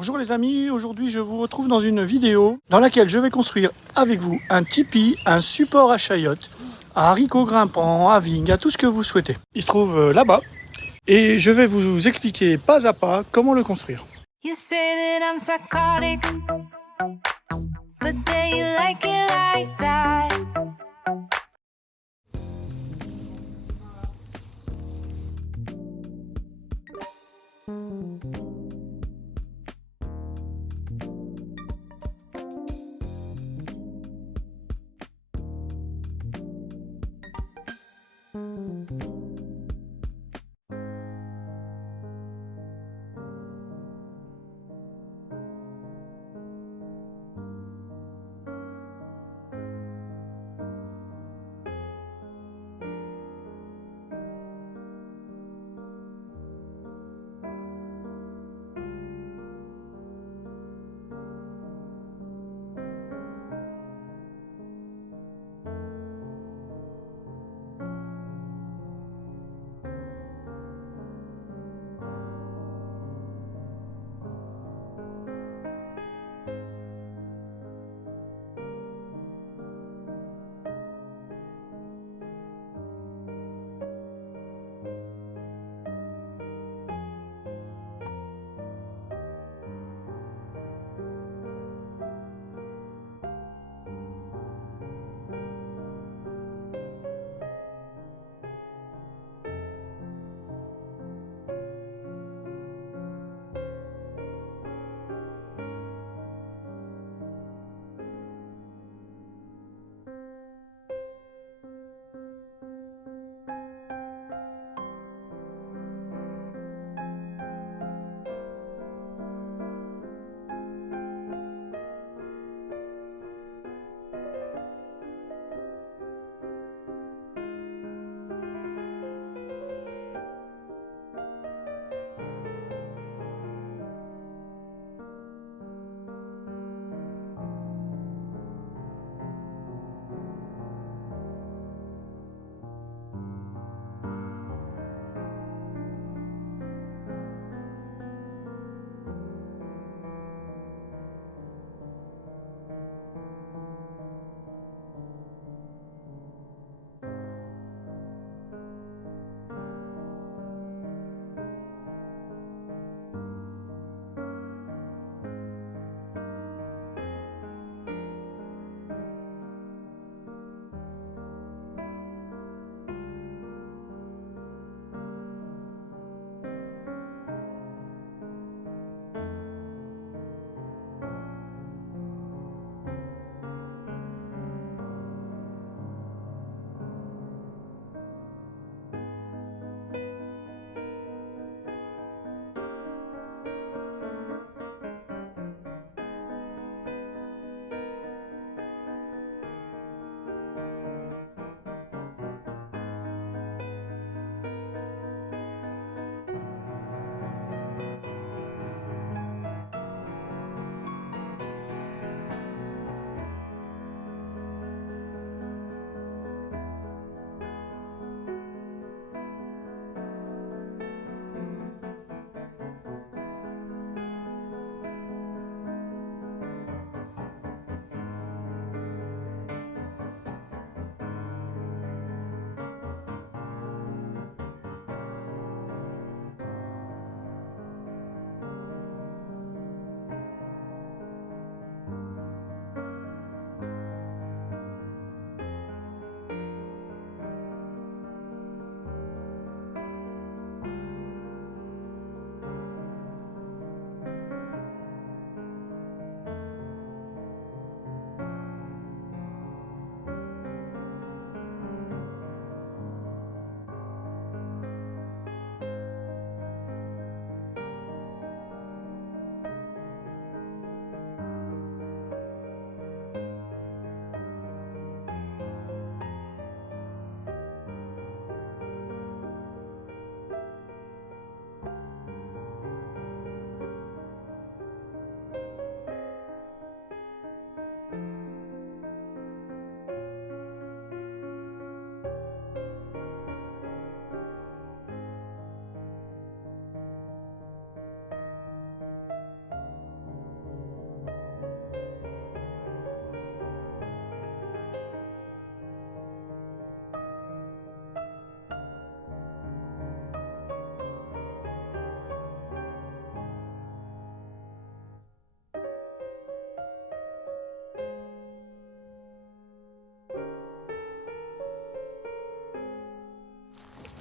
Bonjour les amis, aujourd'hui je vous retrouve dans une vidéo dans laquelle je vais construire avec vous un tipi, un support à chayotes, à haricots grimpants, à vignes, à tout ce que vous souhaitez. Il se trouve là-bas et je vais vous expliquer pas à pas comment le construire. You say that I'm psychotic, but then you like it like that.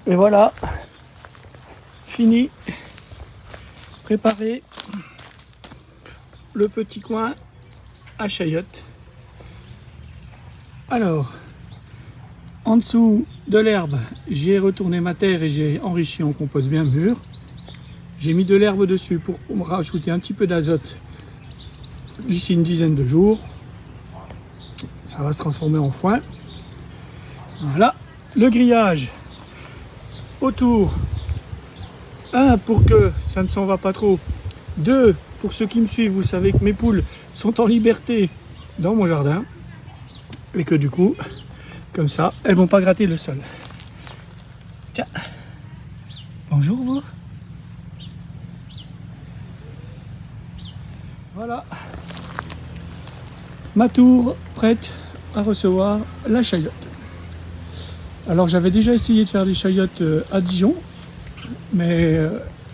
Et voilà, fini, préparé le petit coin à chayotes. Alors, en dessous de l'herbe, j'ai retourné ma terre et j'ai enrichi en compost bien mûr. J'ai mis de l'herbe dessus pour rajouter un petit peu d'azote d'ici une dizaine de jours. Ça va se transformer en foin. Voilà, le grillage autour. 1, pour que ça ne s'en va pas trop. 2, pour ceux qui me suivent, vous savez que mes poules sont en liberté dans mon jardin. Et que du coup, comme ça, elles vont pas gratter le sol. Tiens. Bonjour vous. Voilà. Ma tour prête à recevoir la chayote. Alors j'avais déjà essayé de faire des chayotes à Dijon, mais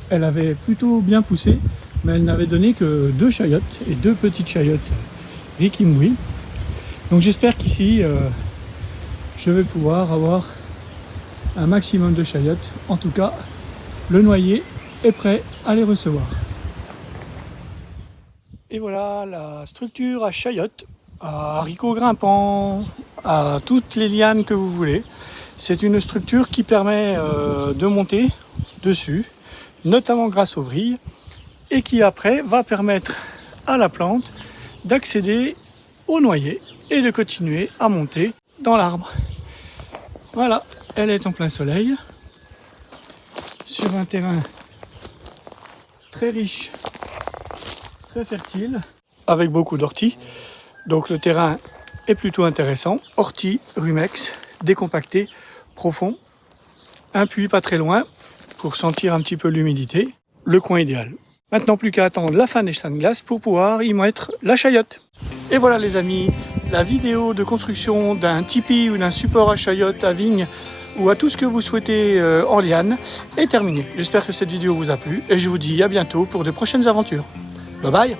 elle avait plutôt bien poussé, mais elle n'avait donné que 2 chayotes et 2 petites chayotes Récup. Donc j'espère qu'ici je vais pouvoir avoir un maximum de chayotes. En tout cas, le noyer est prêt à les recevoir. Et voilà la structure à chayotes, à haricots grimpants, à toutes les lianes que vous voulez. C'est une structure qui permet de monter dessus, notamment grâce aux vrilles, et qui après va permettre à la plante d'accéder au noyer et de continuer à monter dans l'arbre. Voilà, elle est en plein soleil, sur un terrain très riche, très fertile, avec beaucoup d'orties. Donc le terrain est plutôt intéressant. Orties, rumex, décompacté, profond, un puits pas très loin pour sentir un petit peu l'humidité, le coin idéal. Maintenant plus qu'à attendre la fin des champs de glace pour pouvoir y mettre la chayote. Et voilà les amis, la vidéo de construction d'un tipi ou d'un support à chayote, à vigne ou à tout ce que vous souhaitez en liane est terminée. J'espère que cette vidéo vous a plu et je vous dis à bientôt pour de prochaines aventures. Bye bye.